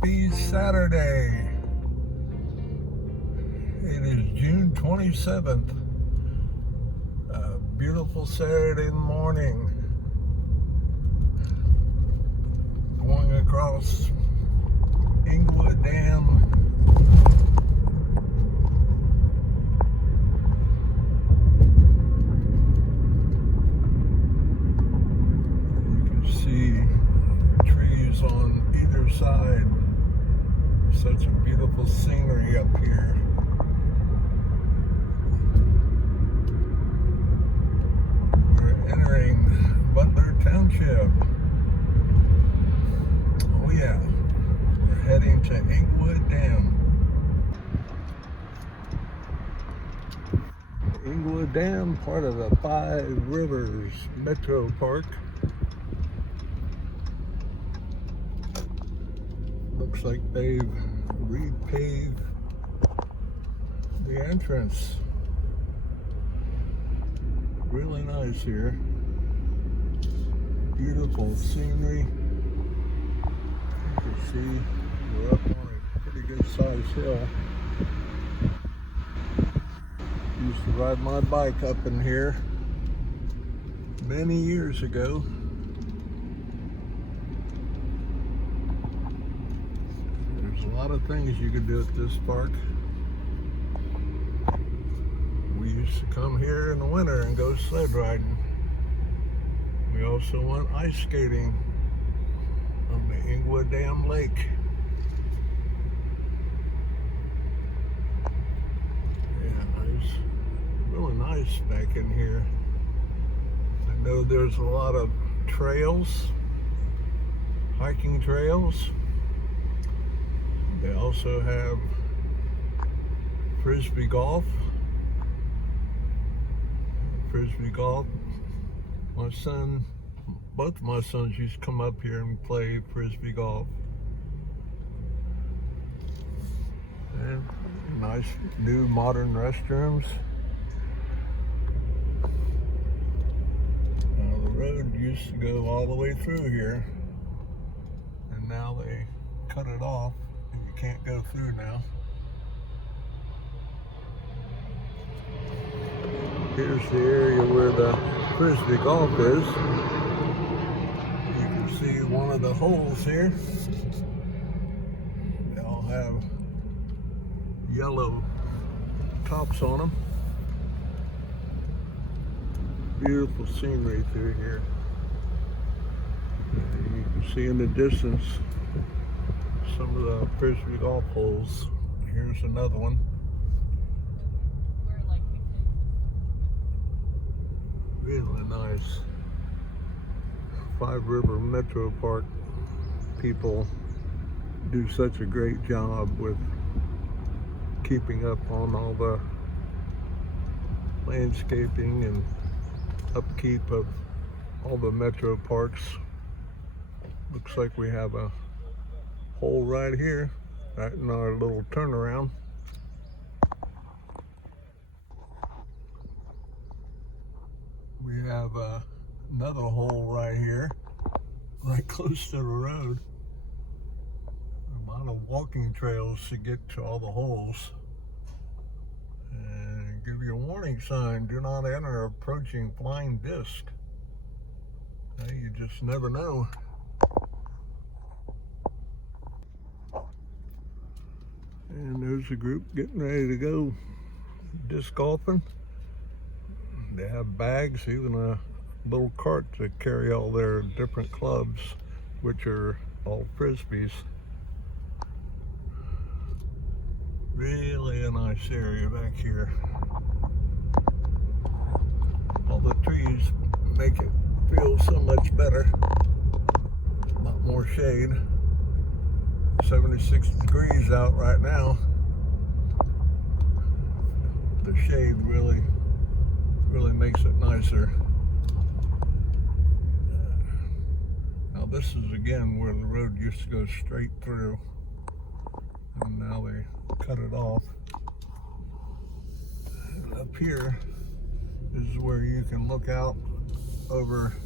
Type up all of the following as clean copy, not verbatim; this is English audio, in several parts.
Happy Saturday. It is June 27th. A beautiful Saturday morning. Going across Englewood Dam. You can see trees on either side. Such a beautiful scenery up here. We're entering Butler Township. Oh yeah, we're heading to Englewood Dam. Englewood Dam, part of the Five Rivers MetroPark. Looks like they've repaved the entrance. Really nice here. Beautiful scenery. You can see we're up on a pretty good sized hill. Used to ride my bike up in here many years ago. There's a lot of things you can do at this park. We used to come here in the winter and go sled riding. We also went ice skating on the Englewood Dam Lake. Yeah, it's really nice back in here. I know there's a lot of trails, hiking trails. They also have frisbee golf. Both of my sons used to come up here and play frisbee golf. And nice new modern restrooms. Now the road used to go all the way through here, and now they cut it off and you can't go through now. Here's the area where the frisbee golf is. You can see one of the holes here. They all have yellow tops on them. Beautiful scenery through here. You can see in the distance some of the frisbee golf holes. Here's another one. Really nice. Five River MetroPark people do such a great job with keeping up on all the landscaping and upkeep of all the metro parks. Looks like we have a hole right here, right in our little turnaround. We have another hole right here, right close to the road. A lot of walking trails to get to all the holes. And give you a warning sign, do not enter approaching flying disc. Now, you just never know. And there's a group getting ready to go disc golfing. They have bags, even a little cart to carry all their different clubs, which are all frisbees. Really a nice area back here. All the trees make it feel so much better. A lot more shade. 76 degrees out right now. The shade really makes it nicer. Now this is again where the road used to go straight through, and now they cut it off. And up here is where you can look out over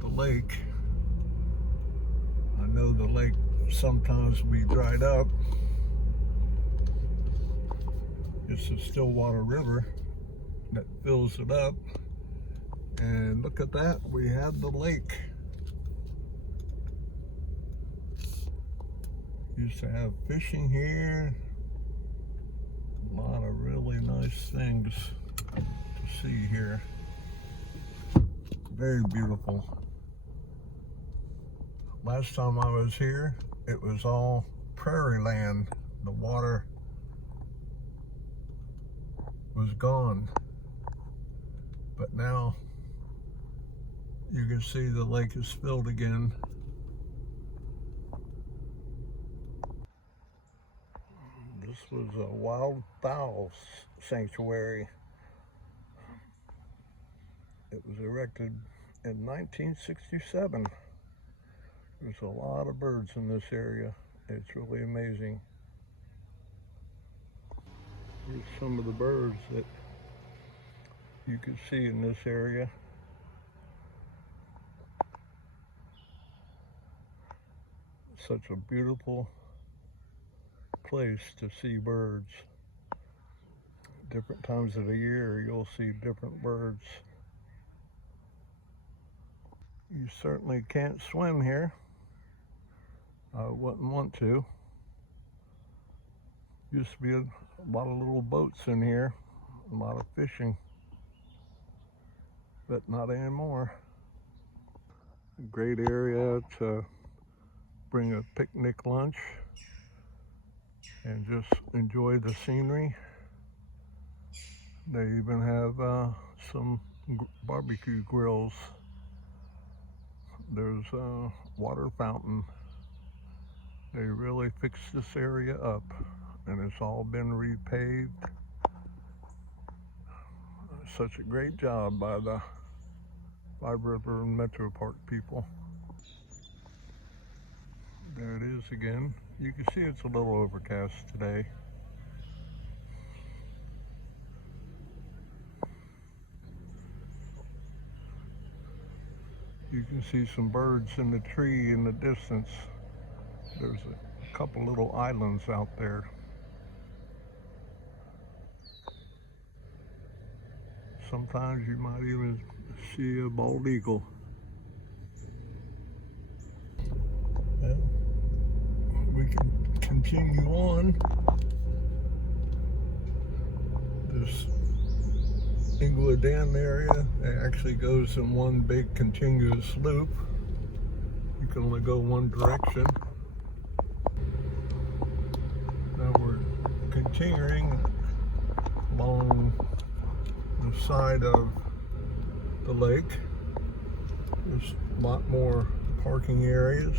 the lake. I know the lake sometimes be dried up. It's a still water river that fills it up. And look at that, we have the lake. Used to have fishing here. A lot of really nice things to see here. Very beautiful. Last time I was here, it was all prairie land. The water was gone. But now you can see the lake is filled again. This was a wildfowl sanctuary. It was erected in 1967. There's a lot of birds in this area. It's really amazing. Here's some of the birds that you can see in this area. Such a beautiful place to see birds. Different times of the year you'll see different birds. You certainly can't swim here. I wouldn't want to. Used to be a lot of little boats in here, a lot of fishing, but not anymore. A great area to bring a picnic lunch and just enjoy the scenery. They even have some barbecue grills. There's a water fountain. They really fixed this area up, and it's all been repaved. Such a great job by the Five Rivers MetroPark people. There it is again. You can see it's a little overcast today. You can see some birds in the tree in the distance. There's a couple little islands out there. Sometimes you might even see a bald eagle. Well, we can continue on. This Englewood Dam area, it actually goes in one big continuous loop. You can only go one direction. Now we're continuing along the side of the lake. There's a lot more parking areas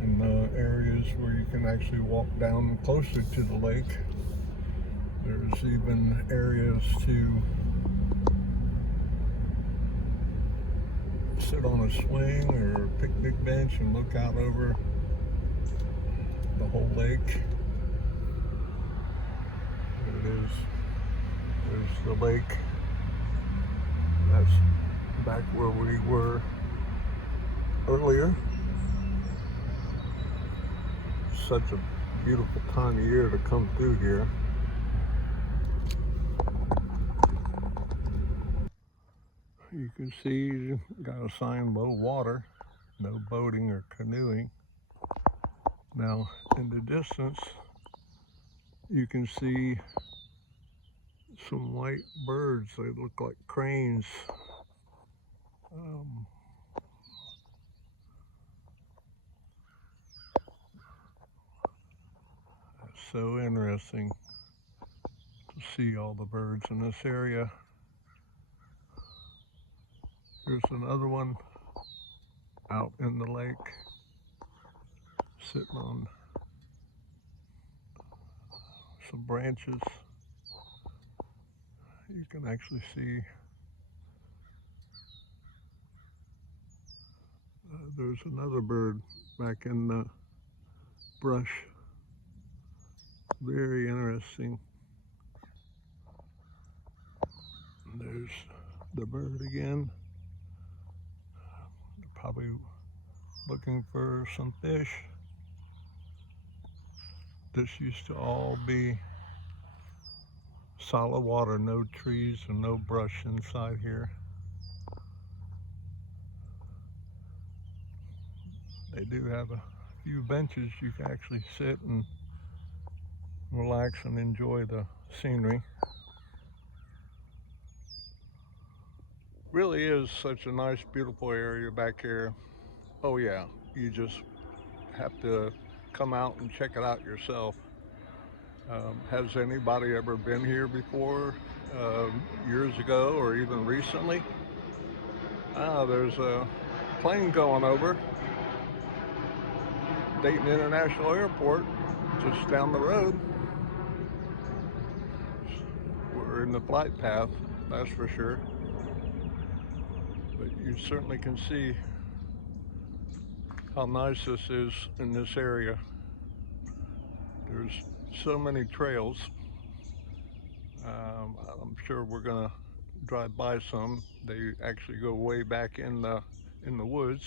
and areas where you can actually walk down closer to the lake. There's even areas to sit on a swing or a picnic bench and look out over the whole lake. There it is. There's the lake. That's back where we were earlier. Such a beautiful time of year to come through here. You can see, got a sign, low water, no boating or canoeing. Now, in the distance, you can see some white birds. They look like cranes. It's so interesting to see all the birds in this area. Here's another one out in the lake, sitting on some branches. You can actually see there's another bird back in the brush. Very interesting. There's the bird again. Probably looking for some fish. This used to all be solid water, no trees and no brush inside here. They do have a few benches you can actually sit and relax and enjoy the scenery. Really is such a nice, beautiful area back here. Oh yeah, you just have to come out and check it out yourself. Has anybody ever been here before, years ago or even recently? There's a plane going over Dayton International Airport, just down the road. We're in the flight path, that's for sure. But you certainly can see how nice this is in this area. There's so many trails. I'm sure we're gonna drive by some. They actually go way back in the woods.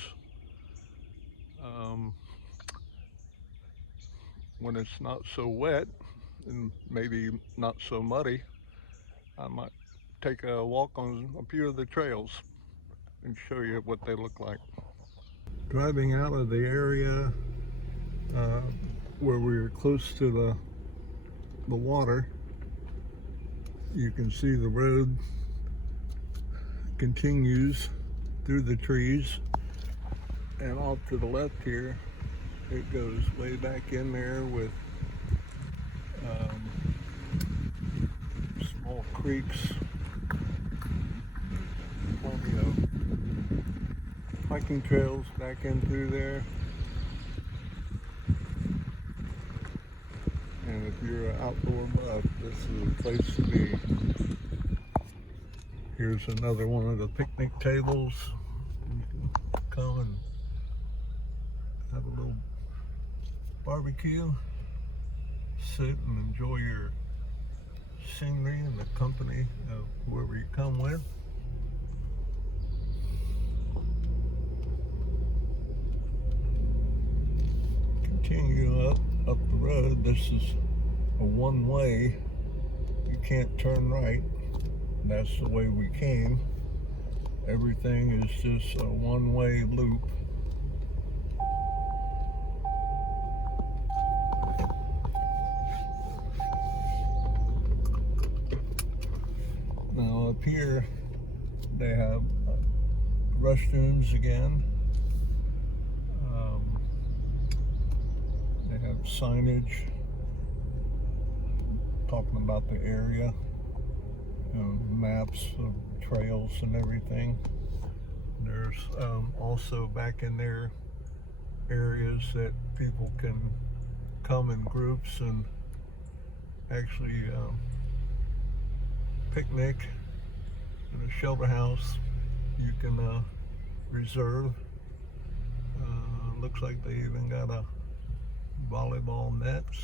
When it's not so wet and maybe not so muddy, I might take a walk on a few of the trails and show you what they look like. Driving out of the area where we were close to the water, you can see the road continues through the trees, and off to the left here it goes way back in there with small creeks, plenty of hiking trails back in through there. And if you're an outdoor buff, this is a place to be. Here's another one of the picnic tables. You can come and have a little barbecue, sit and enjoy your scenery and the company of whoever you come with. Continue up the road. This is a one-way. You can't turn right. That's the way we came. Everything is just a one-way loop. Now up here they have restrooms again. They have signage talking about the area, maps of trails and everything. There's also back in there areas that people can come in groups and actually picnic in a shelter house. You can reserve. Looks like they even got a volleyball nets.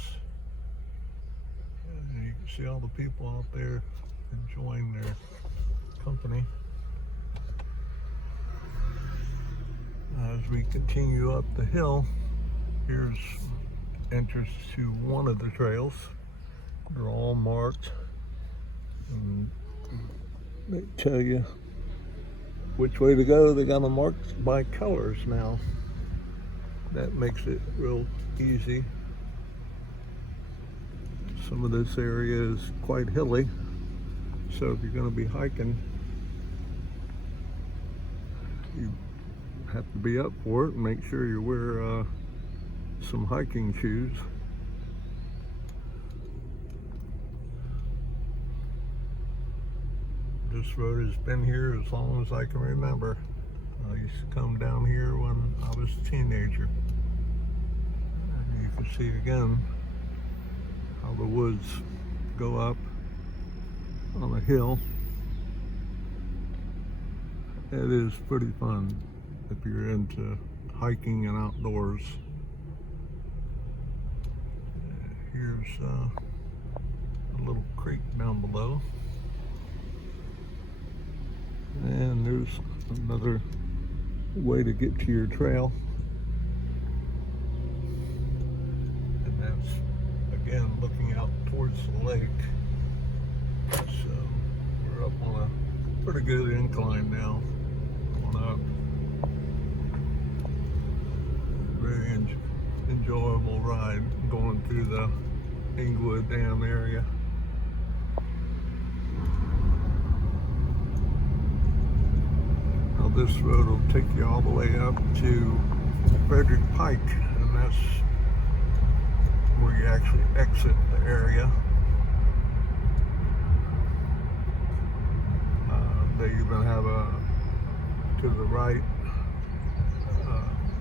And you can see all the people out there enjoying their company. As we continue up the hill, here's entrance to one of the trails. They're all marked, and they tell you which way to go. They got them marked by colors now. That makes it real easy. Some of this area is quite hilly, so if you're going to be hiking, you have to be up for it and make sure you wear some hiking shoes. This road has been here as long as I can remember. I used to come down here when I was a teenager. And you can see again how the woods go up on a hill. It is pretty fun if you're into hiking and outdoors. Here's a little creek down below. And there's another way to get to your trail. And that's again, looking out towards the lake. So we're up on a pretty good incline now. Going up. Very enjoyable ride going through the Englewood Dam area. Now this road will take you all the way up to Frederick Pike, and that's where you actually exit the area. They even have to the right,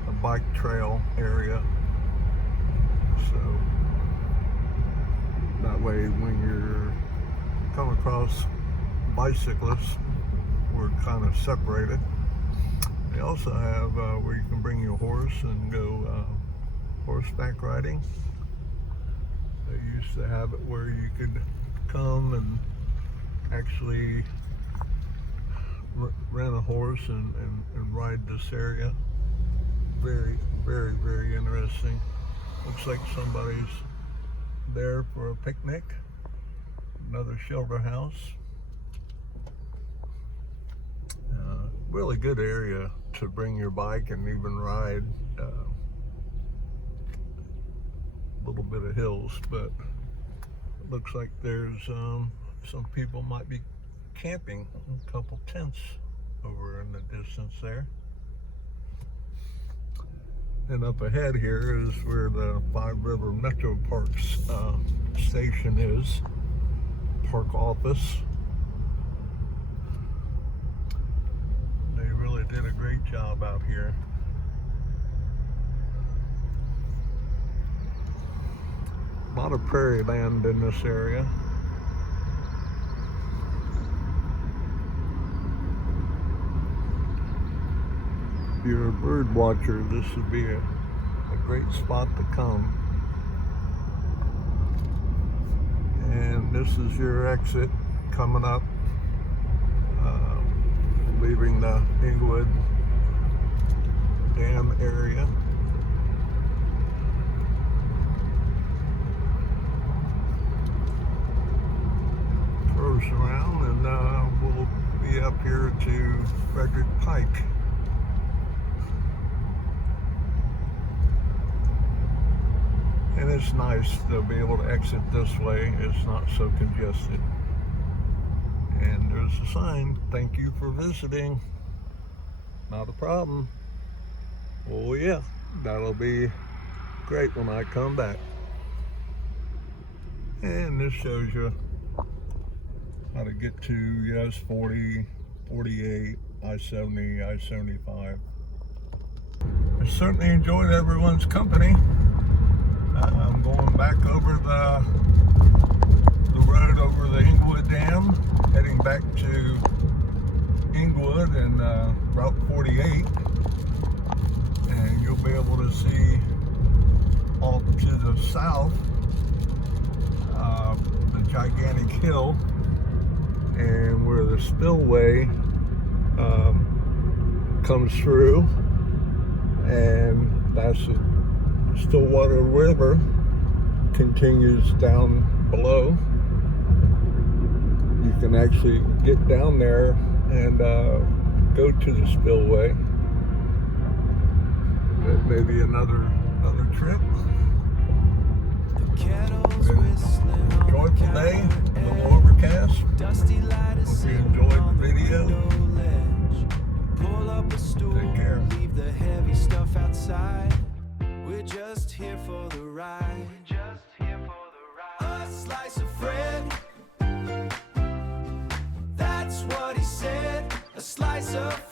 a bike trail area. So that way when you're come across bicyclists, we're kind of separated. They also have where you can bring your horse and go horseback riding. They used to have it where you could come and actually rent a horse and ride this area. Very, very, very interesting. Looks like somebody's there for a picnic. Another shelter house. Really good area to bring your bike and even ride. A little bit of hills, but it looks like there's some people might be camping. A couple tents over in the distance there. And up ahead here is where the Five Rivers MetroParks station is, park office. They really did a great job out here. A lot of prairie land in this area. If you're a bird watcher, this would be a great spot to come. And this is your exit coming up, leaving the Englewood Dam area. Curves around and we'll be up here to Frederick Pike. And it's nice to be able to exit this way. It's not so congested. And there's a sign, thank you for visiting. Not a problem. Oh yeah, that'll be great when I come back. And this shows you how to get to US 40, 48, I-70, I-75. I certainly enjoyed everyone's company. I'm going back over the road over the Englewood Dam, heading back to Englewood and Route 48, and you'll be able to see off to the south the gigantic hill and where the spillway comes through, and that's it. Stillwater River continues down below. You can actually get down there and go to the spillway. That may be another trip. Joyful day, a little overcast. Hope you enjoyed the video. Take care. Leave the heavy stuff outside. We're just here for the ride. A slice of bread. That's what he said. A slice of